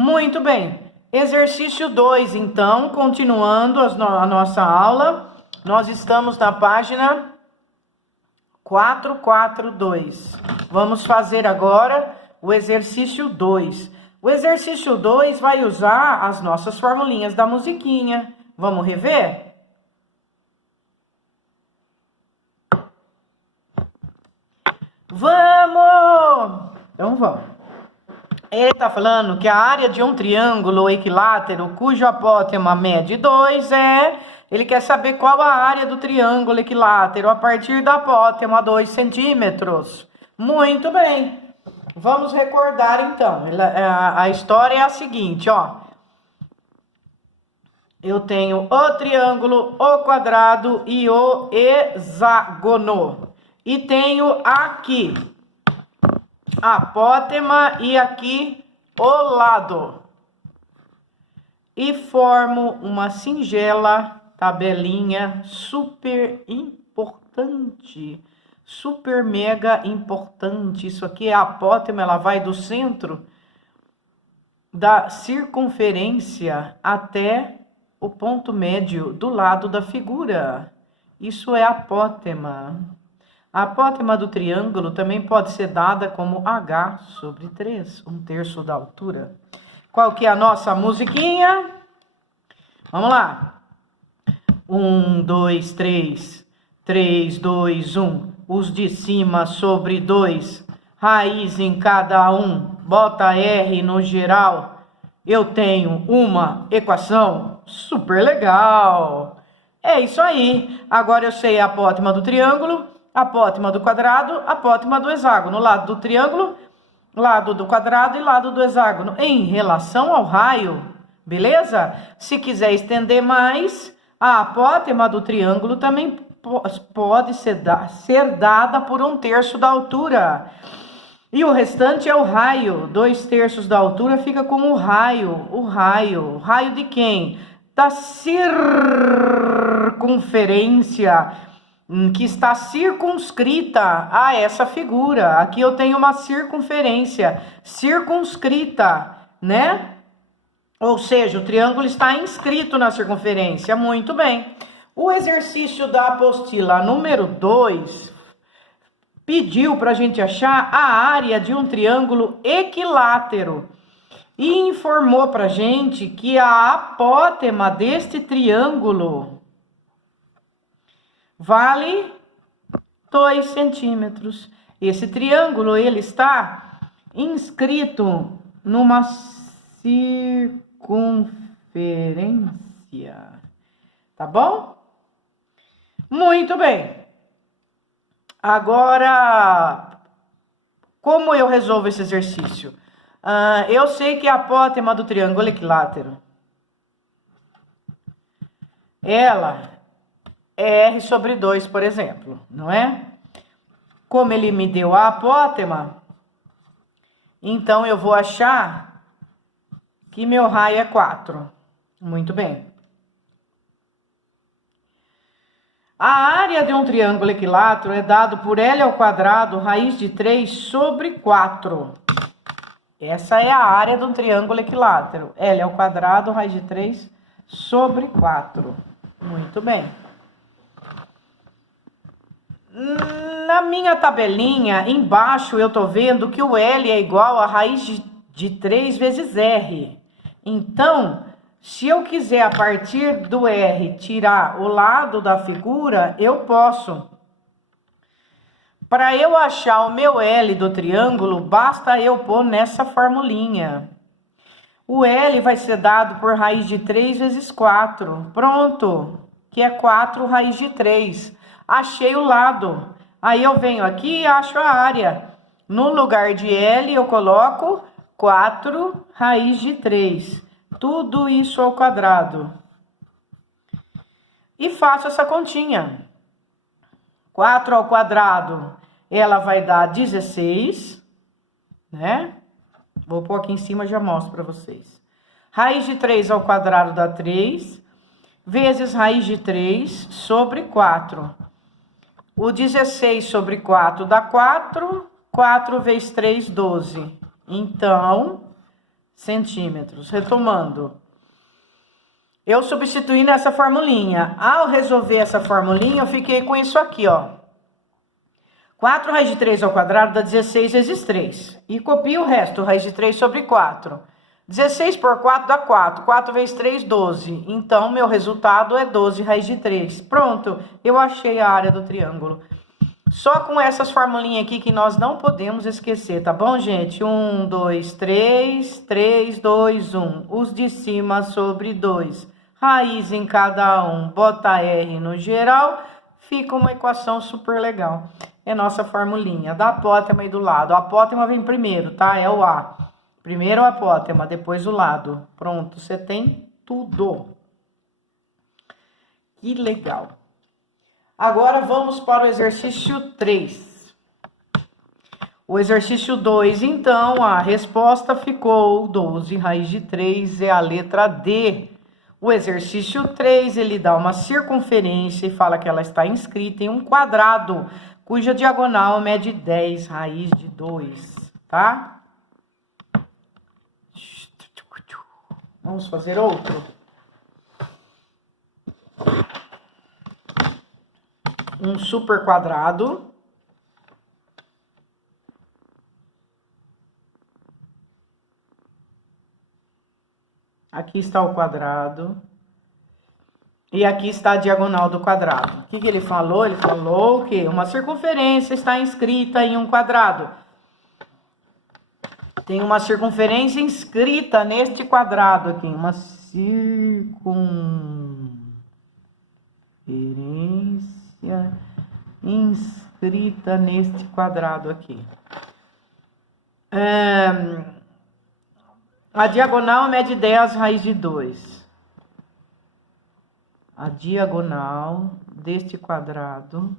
Muito bem. Exercício 2, então, continuando a nossa aula, nós estamos na página 442. Vamos fazer agora o exercício 2. O exercício 2 vai usar as nossas formulinhas da musiquinha. Vamos rever? Vamos! Então vamos. Ele está falando que a área de um triângulo equilátero cujo apótema mede 2 Ele quer saber qual a área do triângulo equilátero a partir da apótema 2 centímetros. Muito bem. Vamos recordar então. A história é a seguinte, ó. Eu tenho o triângulo, o quadrado e o hexágono. E tenho aqui apótema e aqui o lado. E formo uma singela tabelinha super importante. Super mega importante. Isso aqui é a apótema, ela vai do centro da circunferência até o ponto médio do lado da figura. Isso é a apótema. A apótema do triângulo também pode ser dada como H sobre 3, 1/3 da altura. Qual que é a nossa musiquinha? Vamos lá. 1, 2, 3. 3, 2, 1. Os de cima sobre 2. Raiz em cada um. Bota R no geral. Eu tenho uma equação super legal. É isso aí. Agora eu sei a apótema do triângulo, apótema do quadrado, apótema do hexágono. Lado do triângulo, lado do quadrado e lado do hexágono. Em relação ao raio, beleza? Se quiser estender mais, a apótema do triângulo também pode ser dada por 1/3 da altura. E o restante é o raio. 2/3 da altura fica com o raio. O raio. Raio de quem? Da circunferência que está circunscrita a essa figura. Aqui eu tenho uma circunferência circunscrita, né? Ou seja, o triângulo está inscrito na circunferência. Muito bem. O exercício da apostila número 2 pediu para a gente achar a área de um triângulo equilátero e informou para a gente que a apótema deste triângulo vale 2 centímetros. Esse triângulo, ele está inscrito numa circunferência. Tá bom? Muito bem. Agora, como eu resolvo esse exercício? Eu sei que a apótema do triângulo equilátero, ela é R sobre 2, por exemplo, não é? Como ele me deu a apótema, então eu vou achar que meu raio é 4. Muito bem. A área de um triângulo equilátero é dado por L ao quadrado, raiz de 3 sobre 4. Essa é a área de um triângulo equilátero. L ao quadrado, raiz de 3 sobre 4. Muito bem. Na minha tabelinha, embaixo, eu tô vendo que o L é igual a raiz de 3 vezes R. Então, se eu quiser, a partir do R, tirar o lado da figura, eu posso. Para eu achar o meu L do triângulo, basta eu pôr nessa formulinha. O L vai ser dado por raiz de 3 vezes 4. Pronto, que é 4 raiz de 3. Achei o lado. Aí eu venho aqui e acho a área. No lugar de L, eu coloco 4 raiz de 3. Tudo isso ao quadrado. E faço essa continha. 4 ao quadrado, ela vai dar 16, né? Vou pôr aqui em cima e já mostro para vocês. Raiz de 3 ao quadrado dá 3, vezes raiz de 3 sobre 4. O 16 sobre 4 dá 4, 4 vezes 3, 12. Então, centímetros. Retomando. Eu substituí nessa formulinha. Ao resolver essa formulinha, eu fiquei com isso aqui, ó. 4 raiz de 3 ao quadrado dá 16 vezes 3. E copio o resto, raiz de 3 sobre 4. 16 por 4 dá 4. 4 vezes 3, 12. Então, meu resultado é 12 raiz de 3. Pronto, eu achei a área do triângulo. Só com essas formulinhas aqui que nós não podemos esquecer, tá bom, gente? 1, 2, 3, 3, 2, 1. Os de cima sobre 2. Raiz em cada um, bota R no geral, fica uma equação super legal. É nossa formulinha da apótema e do lado. A apótema vem primeiro, tá? É o A. Primeiro a apótema, depois o lado. Pronto, você tem tudo. Que legal. Agora vamos para o exercício 3. O exercício 2, então, a resposta ficou 12 raiz de 3 é a letra D. O exercício 3, ele dá uma circunferência e fala que ela está inscrita em um quadrado, cuja diagonal mede 10 raiz de 2, tá? Vamos fazer outro. Um super quadrado. Aqui está o quadrado. E aqui está a diagonal do quadrado. O que ele falou? Ele falou que uma circunferência está inscrita em um quadrado. Tem uma circunferência inscrita neste quadrado aqui. Uma circunferência inscrita neste quadrado aqui. A diagonal mede 10 raiz de 2. A diagonal deste quadrado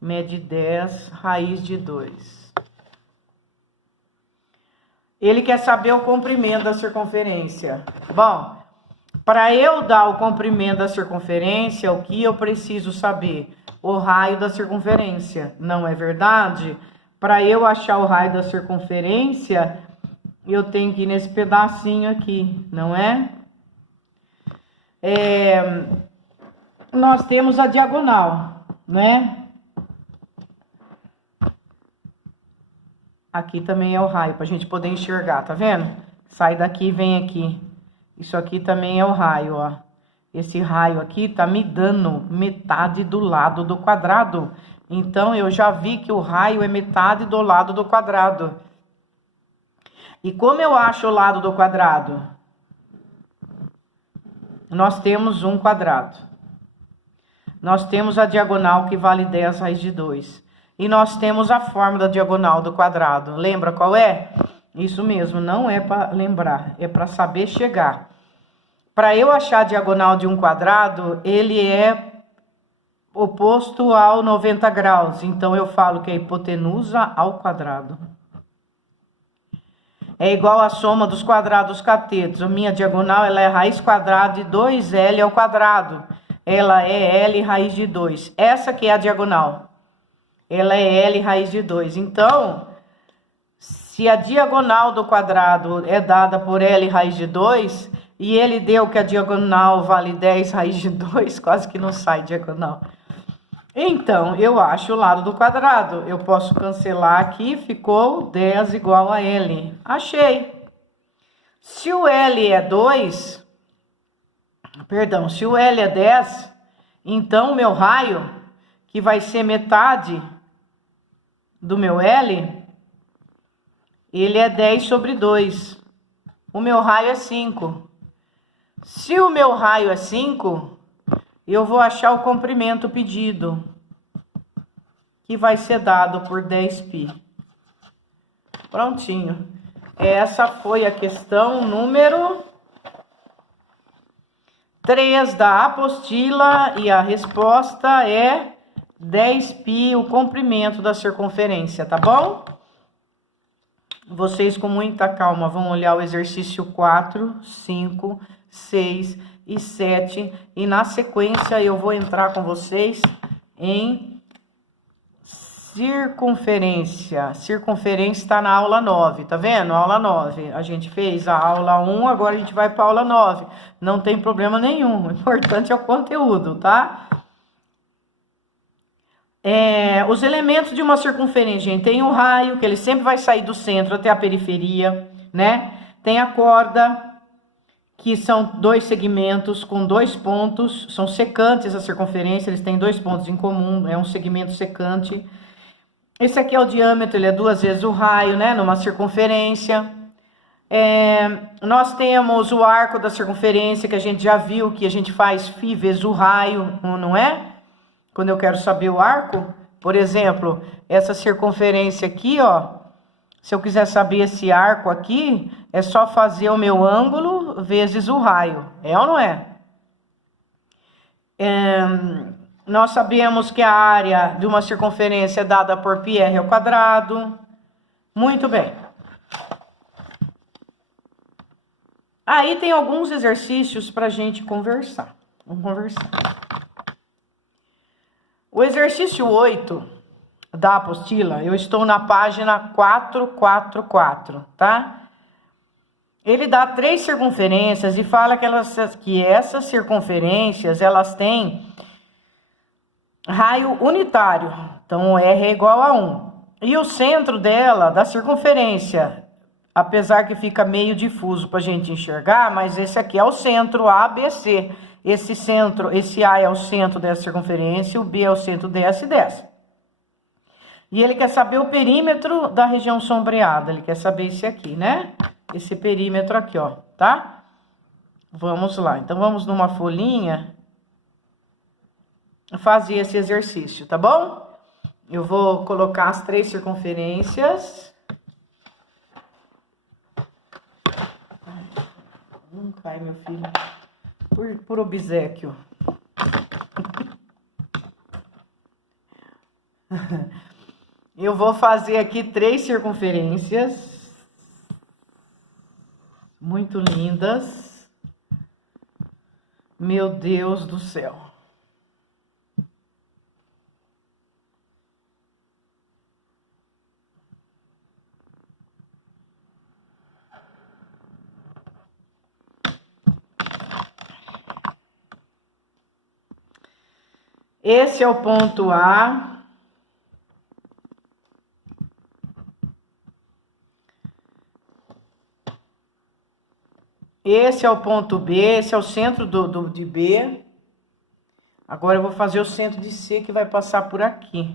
mede 10 raiz de 2. Ele quer saber o comprimento da circunferência. Bom, para eu dar o comprimento da circunferência, o que eu preciso saber? O raio da circunferência, não é verdade? Para eu achar o raio da circunferência, eu tenho que ir nesse pedacinho aqui, não é? Nós temos a diagonal, né? Aqui também é o raio, para a gente poder enxergar, tá vendo? Sai daqui e vem aqui. Isso aqui também é o raio, ó. Esse raio aqui tá me dando metade do lado do quadrado. Então, eu já vi que o raio é metade do lado do quadrado. E como eu acho o lado do quadrado? Nós temos um quadrado. Nós temos a diagonal que vale 10 raiz de 2. E nós temos a forma da diagonal do quadrado. Lembra qual é? Isso mesmo, não é para lembrar, é para saber chegar. Para eu achar a diagonal de um quadrado, ele é oposto ao 90 graus. Então, eu falo que é a hipotenusa ao quadrado. É igual a soma dos quadrados catetos. A minha diagonal, ela é raiz quadrada de 2L ao quadrado. Ela é L raiz de 2. Essa aqui é a diagonal. Ela é L raiz de 2. Então, se a diagonal do quadrado é dada por L raiz de 2, e ele deu que a diagonal vale 10 raiz de 2, quase que não sai diagonal. Então, eu acho o lado do quadrado. Eu posso cancelar aqui, ficou 10 igual a L. Achei. Se o L é 2, perdão, se o L é 10, então o meu raio, que vai ser metade do meu L, ele é 10 sobre 2. O meu raio é 5. Se o meu raio é 5, eu vou achar o comprimento pedido, que vai ser dado por 10π. Prontinho. Essa foi a questão número 3 da apostila e a resposta é 10π, o comprimento da circunferência, tá bom? Vocês com muita calma vão olhar o exercício 4, 5, 6 e 7 e na sequência eu vou entrar com vocês em circunferência. Circunferência está na aula 9, tá vendo? Aula 9. A gente fez a aula 1, agora a gente vai para a aula 9. Não tem problema nenhum. O importante é o conteúdo, tá? Os elementos de uma circunferência, gente, tem o raio, que ele sempre vai sair do centro até a periferia, né? Tem a corda, que são 2 segmentos com 2 pontos, são secantes a circunferência, eles têm 2 pontos em comum, é um segmento secante. Esse aqui é o diâmetro, ele é 2 vezes o raio, né, numa circunferência. Nós temos o arco da circunferência, que a gente já viu, que a gente faz φ vezes o raio, não é? Quando eu quero saber o arco, por exemplo, essa circunferência aqui, ó, se eu quiser saber esse arco aqui, é só fazer o meu ângulo vezes o raio, é ou não é? Nós sabemos que a área de uma circunferência é dada por πr ao quadrado. Muito bem. Aí tem alguns exercícios para a gente conversar. Vamos conversar. O exercício 8 da apostila, eu estou na página 444, tá? Ele dá 3 circunferências e fala que essas circunferências, elas têm raio unitário. Então, R é igual a 1. E o centro dela, da circunferência, apesar que fica meio difuso para a gente enxergar, mas esse aqui é o centro ABC. Esse centro, esse A é o centro dessa circunferência, o B é o centro dessa e dessa. E ele quer saber o perímetro da região sombreada, ele quer saber esse aqui, né? Esse perímetro aqui, ó, tá? Vamos lá, então vamos numa folhinha fazer esse exercício, tá bom? Eu vou colocar as 3 circunferências. Não cai, meu filho. Por obséquio. Eu vou fazer aqui 3 circunferências. Muito lindas. Meu Deus do céu. Esse é o ponto A. Esse é o ponto B, esse é o centro de B. Agora eu vou fazer o centro de C, que vai passar por aqui.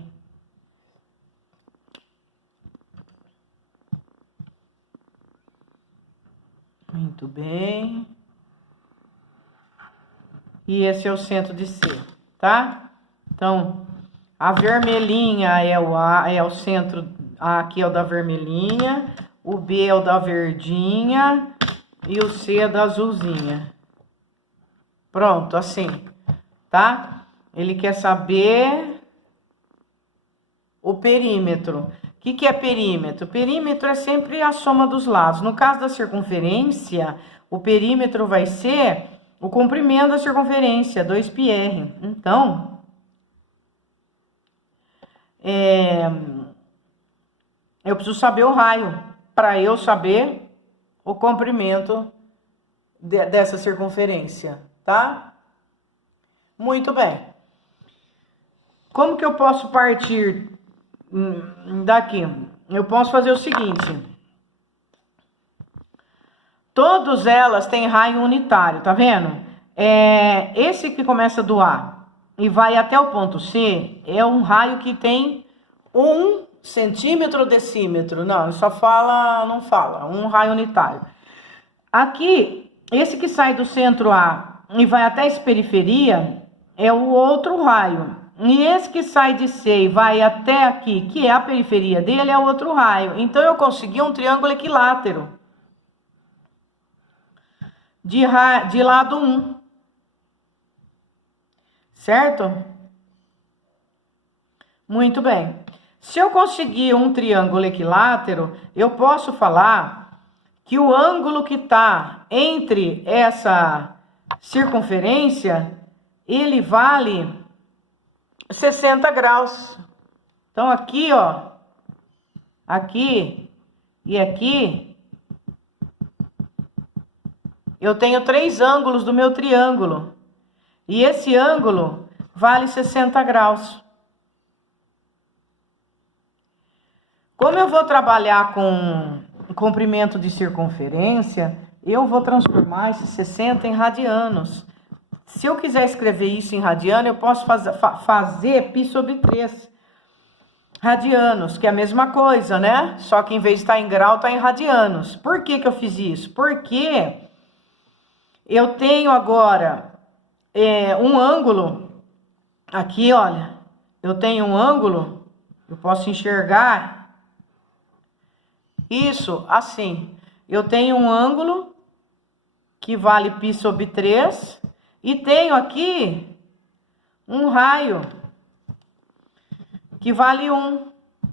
Muito bem. E esse é o centro de C, tá? Então, a vermelhinha é o A, é o centro, A aqui é o da vermelhinha, o B é o da verdinha e o C é da azulzinha. Pronto, assim, tá? Ele quer saber o perímetro. O que é perímetro? Perímetro é sempre a soma dos lados. No caso da circunferência, o perímetro vai ser o comprimento da circunferência, 2πr. Então, eu preciso saber o raio para eu saber o comprimento dessa circunferência, tá? Muito bem. Como que eu posso partir daqui? Eu posso fazer o seguinte. Todas elas têm raio unitário, tá vendo? Esse que começa do A e vai até o ponto C é um raio que tem 1 centímetro ou decímetro. Não, ele só fala, não fala. Um raio unitário. Aqui, esse que sai do centro A e vai até essa periferia é o outro raio. E esse que sai de C e vai até aqui, que é a periferia dele, é outro raio. Então, eu consegui um triângulo equilátero de lado 1. Certo? Muito bem. Se eu conseguir um triângulo equilátero, eu posso falar que o ângulo que está entre essa circunferência, ele vale 60 graus. Então, aqui, ó, aqui e aqui, eu tenho 3 ângulos do meu triângulo. E esse ângulo vale 60 graus. Como eu vou trabalhar com comprimento de circunferência, eu vou transformar esses 60 em radianos. Se eu quiser escrever isso em radiano, eu posso fazer π sobre 3 radianos, que é a mesma coisa, né? Só que em vez de estar em grau, está em radianos. Por que eu fiz isso? Porque eu tenho agora um ângulo, aqui, olha, eu tenho um ângulo, eu posso enxergar isso assim. Eu tenho um ângulo que vale π sobre 3 e tenho aqui um raio que vale 1.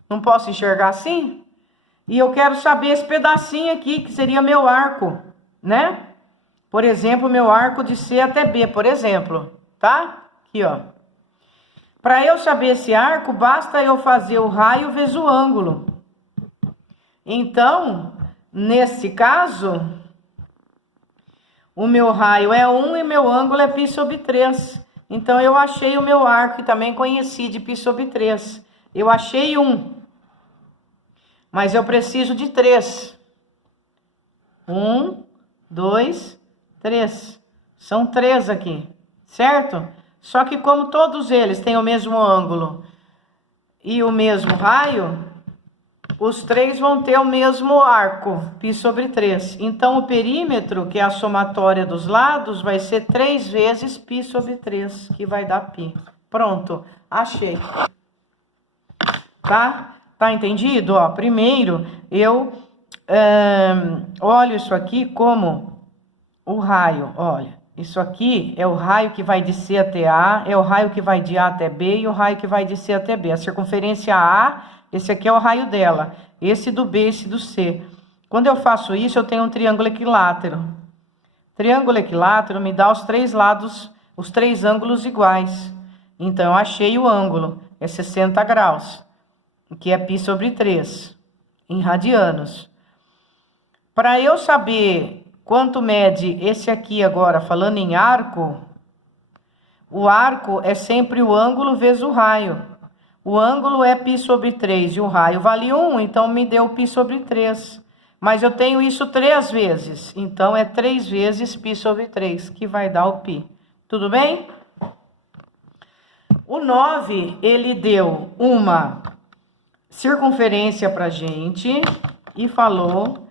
Não posso enxergar assim? E eu quero saber esse pedacinho aqui, que seria meu arco, né? Por exemplo, meu arco de C até B, por exemplo, tá? Aqui, ó. Para eu saber esse arco, basta eu fazer o raio vezes o ângulo. Então, nesse caso, o meu raio é 1 e meu ângulo é π sobre 3. Então, eu achei o meu arco, que também conheci de π sobre 3. Eu achei 1, mas eu preciso de 3. 1, 2, 3. São 3 aqui, certo? Só que como todos eles têm o mesmo ângulo e o mesmo raio, os 3 vão ter o mesmo arco, π sobre 3. Então, o perímetro, que é a somatória dos lados, vai ser 3 vezes π sobre 3, que vai dar π. Pronto, achei. Tá? Tá entendido? Ó, primeiro, eu olho isso aqui como o raio. Olha, isso aqui é o raio que vai de C até A, é o raio que vai de A até B e o raio que vai de C até B. A circunferência A, esse aqui é o raio dela. Esse do B, esse do C. Quando eu faço isso, eu tenho um triângulo equilátero. Triângulo equilátero me dá os 3 lados, os 3 ângulos iguais. Então, eu achei o ângulo. É 60 graus. Que é π sobre 3. Em radianos. Para eu saber quanto mede esse aqui agora, falando em arco, o arco é sempre o ângulo vezes o raio. O ângulo é π sobre 3 e o raio vale 1, então me deu π sobre 3. Mas eu tenho isso 3 vezes, então é 3 vezes π sobre 3, que vai dar o π. Tudo bem? O 9, ele deu uma circunferência pra gente e falou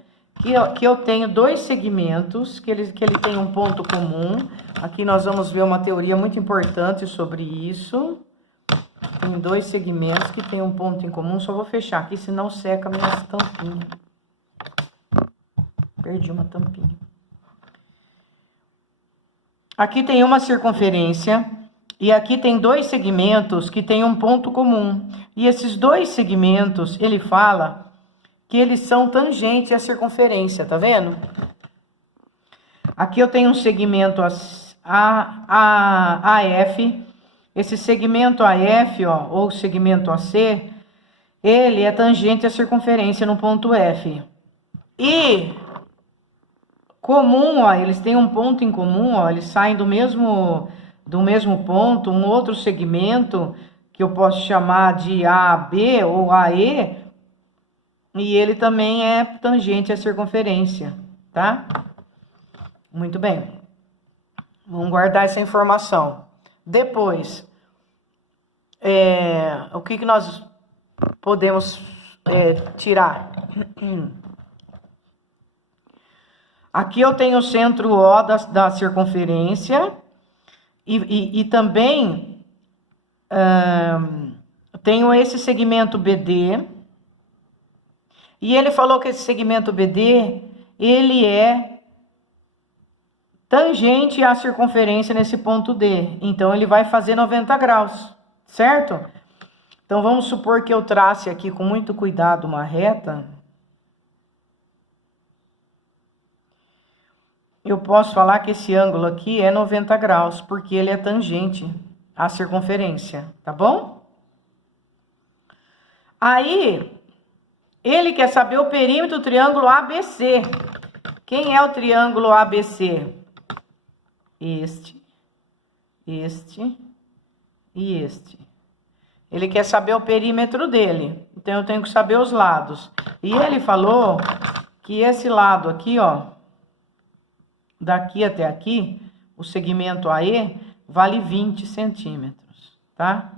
que eu tenho 2 segmentos, que ele tem um ponto comum. Aqui nós vamos ver uma teoria muito importante sobre isso. Tem 2 segmentos que tem um ponto em comum. Só vou fechar aqui, senão seca a minha tampinha. Perdi uma tampinha. Aqui tem uma circunferência e aqui tem 2 segmentos que tem um ponto comum. E esses 2 segmentos, ele fala que eles são tangentes à circunferência, tá vendo? Aqui eu tenho um segmento AF. Esse segmento AF, ó, ou segmento AC, ele é tangente à circunferência no ponto F. E comum, ó, eles têm um ponto em comum, ó, eles saem do mesmo ponto, um outro segmento que eu posso chamar de AB ou AE, e ele também é tangente à circunferência, tá? Muito bem. Vamos guardar essa informação. Depois, o que nós podemos tirar? Aqui eu tenho o centro O da circunferência e também tenho esse segmento BD. E ele falou que esse segmento BD, ele é tangente à circunferência nesse ponto D. Então, ele vai fazer 90 graus, certo? Então, vamos supor que eu trace aqui com muito cuidado uma reta. Eu posso falar que esse ângulo aqui é 90 graus, porque ele é tangente à circunferência, tá bom? Aí, ele quer saber o perímetro do triângulo ABC. Quem é o triângulo ABC? Este e este. Ele quer saber o perímetro dele. Então, eu tenho que saber os lados. E ele falou que esse lado aqui, ó, daqui até aqui, o segmento AE, vale 20 centímetros, tá?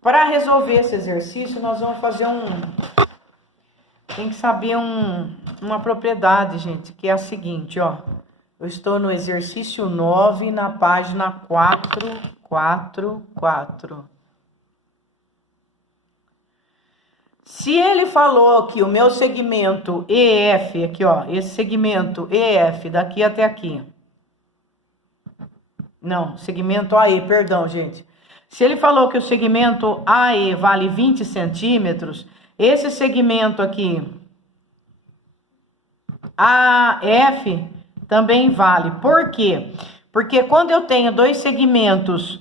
Para resolver esse exercício, nós vamos fazer tem que saber uma propriedade, gente, que é a seguinte, ó. Eu estou no exercício 9, na página 444. Se ele falou que o meu segmento EF, aqui, ó, esse segmento EF, daqui até aqui. Não, segmento AE, perdão, gente. Se ele falou que o segmento AE vale 20 centímetros, esse segmento aqui, AF, também vale. Por quê? Porque quando eu tenho dois segmentos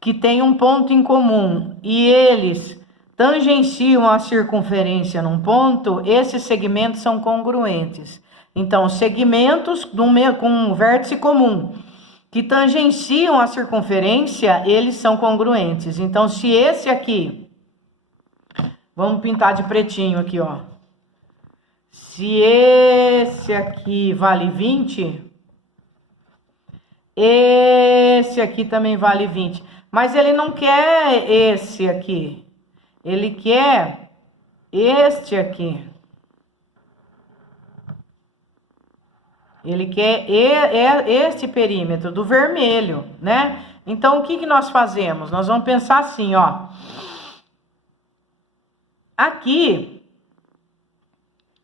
que têm um ponto em comum e eles tangenciam a circunferência num ponto, esses segmentos são congruentes. Então, segmentos com um vértice comum que tangenciam a circunferência, eles são congruentes. Então, se esse aqui, vamos pintar de pretinho aqui, ó. Se esse aqui vale 20, esse aqui também vale 20. Mas ele não quer esse aqui. Ele quer este aqui. Ele quer este perímetro do vermelho, né? Então, o que nós fazemos? Nós vamos pensar assim, ó. Aqui,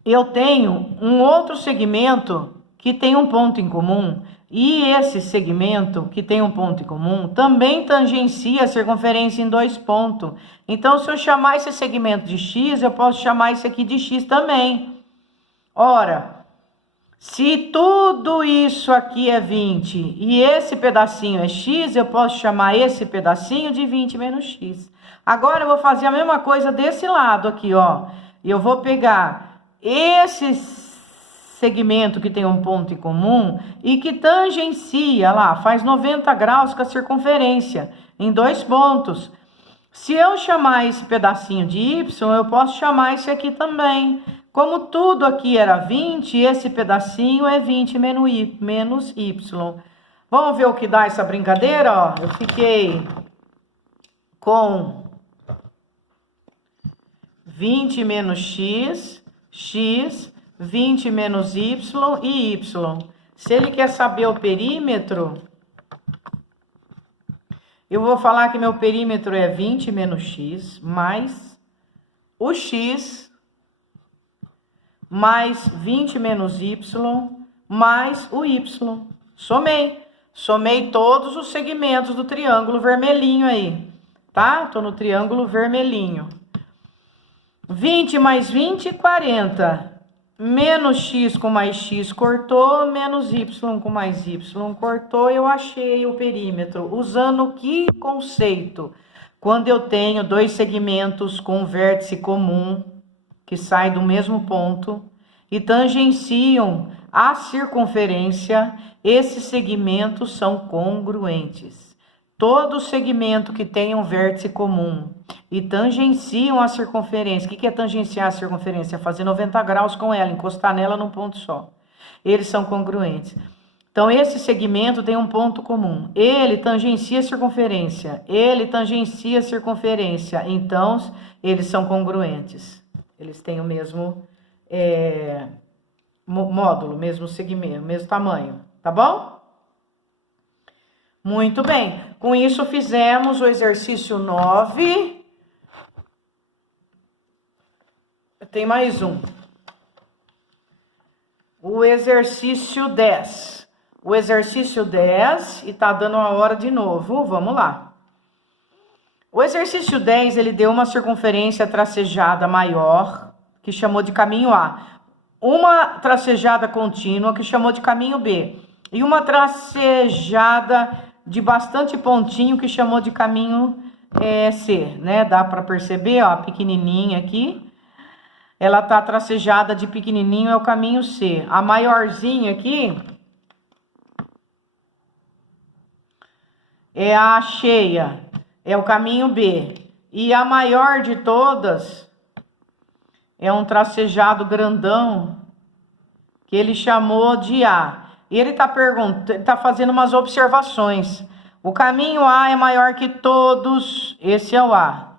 eu tenho um outro segmento que tem um ponto em comum. E esse segmento que tem um ponto em comum também tangencia a circunferência em dois pontos. Então, se eu chamar esse segmento de X, eu posso chamar esse aqui de X também. Ora, se tudo isso aqui é 20 e esse pedacinho é X, eu posso chamar esse pedacinho de 20 menos X. Agora, eu vou fazer a mesma coisa desse lado aqui, ó. E eu vou pegar esse segmento que tem um ponto em comum e que tangencia lá, faz 90 graus com a circunferência em dois pontos. Se eu chamar esse pedacinho de Y, eu posso chamar esse aqui também. Como tudo aqui era 20, esse pedacinho é 20 menos Y. Vamos ver o que dá essa brincadeira, ó. Eu fiquei com 20 menos X, 20 menos Y e Y. Se ele quer saber o perímetro, eu vou falar que meu perímetro é 20 menos X, mais o X, mais 20 menos Y, mais o Y. Somei todos os segmentos do triângulo vermelhinho aí, tá? Tô no triângulo vermelhinho. 20 mais 20, 40. Menos X com mais X cortou, menos Y com mais Y cortou, eu achei o perímetro. Usando que conceito? Quando eu tenho dois segmentos com vértice comum, que saem do mesmo ponto, e tangenciam a circunferência, esses segmentos são congruentes. Todo segmento que tem um vértice comum e tangenciam a circunferência. O que é tangenciar a circunferência? É fazer 90 graus com ela, encostar nela num ponto só. Eles são congruentes. Então, esse segmento tem um ponto comum. Ele tangencia a circunferência. Ele tangencia a circunferência. Então, eles são congruentes. Eles têm o mesmo módulo, mesmo segmento, mesmo tamanho. Tá bom? Muito bem. Com isso, fizemos o exercício 9. Tem mais um. O exercício 10. O exercício 10, e tá dando a hora de novo. Vamos lá. O exercício 10, ele deu uma circunferência tracejada maior, que chamou de caminho A. Uma tracejada contínua, que chamou de caminho B. E uma tracejada de bastante pontinho, que chamou de caminho C, né? Dá para perceber, ó, a pequenininha aqui. Ela tá tracejada de pequenininho, é o caminho C. A maiorzinha aqui é a cheia, é o caminho B. E a maior de todas é um tracejado grandão que ele chamou de A. E ele tá perguntando, tá fazendo umas observações. O caminho A é maior que todos, esse é o A.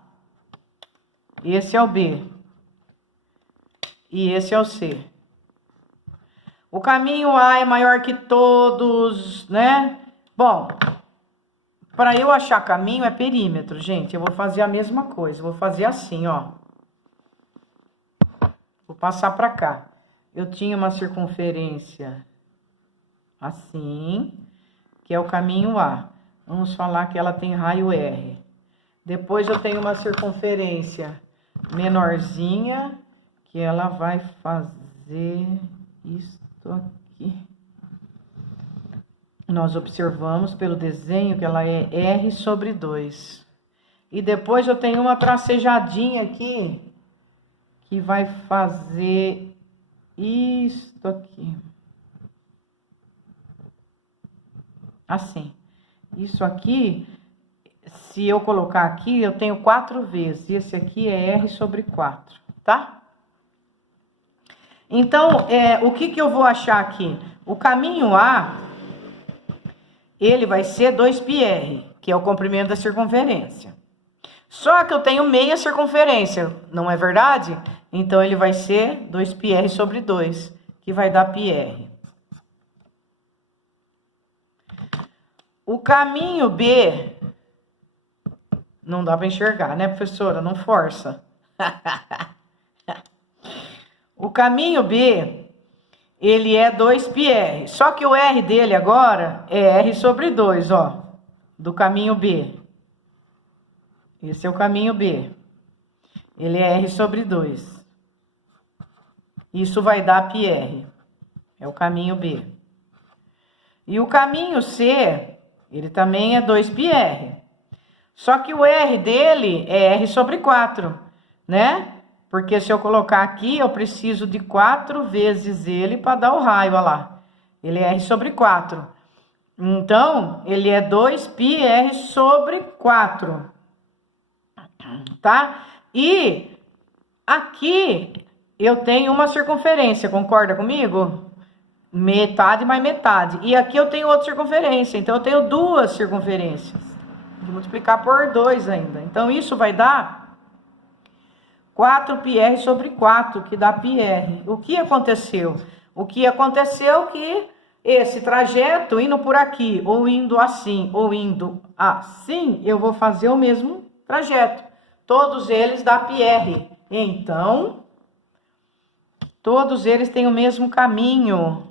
Esse é o B. E esse é o C. O caminho A é maior que todos, né? Bom, para eu achar caminho é perímetro, gente. Eu vou fazer a mesma coisa. Vou fazer assim, ó. Vou passar para cá. Eu tinha uma circunferência assim, que é o caminho A. Vamos falar que ela tem raio R. Depois eu tenho uma circunferência menorzinha, que ela vai fazer isto aqui. Nós observamos pelo desenho que ela é R sobre 2. E depois eu tenho uma tracejadinha aqui, que vai fazer isto aqui. Assim. Isso aqui, se eu colocar aqui, eu tenho 4 vezes. E esse aqui é R sobre 4, tá? Então, o que que eu vou achar aqui? O caminho A, ele vai ser 2πr, que é o comprimento da circunferência. Só que eu tenho meia circunferência, não é verdade? Então, ele vai ser 2πr sobre 2, que vai dar πr. O caminho B, não dá para enxergar, né, professora? Não força. O caminho B, ele é 2πr. Só que o R dele agora é R sobre 2, ó. Do caminho B. Esse é o caminho B. Ele é R sobre 2. Isso vai dar πr. É o caminho B. E o caminho C, ele também é 2πr. Só que o R dele é R sobre 4, né? Porque se eu colocar aqui, eu preciso de 4 vezes ele para dar o raio, olha lá. Ele é R sobre 4. Então, ele é 2πr sobre 4. Tá? E aqui eu tenho uma circunferência, concorda comigo? Metade mais metade. E aqui eu tenho outra circunferência. Então, eu tenho 2 circunferências. Vou multiplicar por 2 ainda. Então, isso vai dar 4πr sobre 4, que dá πr. O que aconteceu? O que aconteceu é que esse trajeto, indo por aqui, ou indo assim, ou indo assim, eu vou fazer o mesmo trajeto. Todos eles dá πr. Então, todos eles têm o mesmo caminho.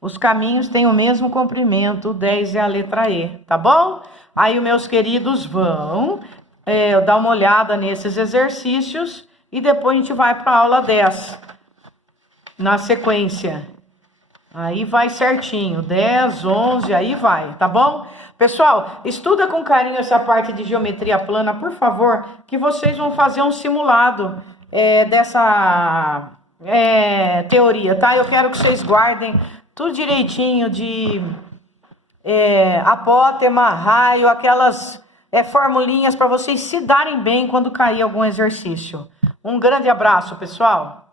Os caminhos têm o mesmo comprimento, o 10 é a letra E, tá bom? Aí, meus queridos, vão dar uma olhada nesses exercícios e depois a gente vai para a aula 10, na sequência. Aí vai certinho, 10, 11, aí vai, tá bom? Pessoal, estuda com carinho essa parte de geometria plana, por favor, que vocês vão fazer um simulado dessa teoria, tá? Eu quero que vocês guardem tudo direitinho de apótema, raio, aquelas formulinhas para vocês se darem bem quando cair algum exercício. Um grande abraço, pessoal!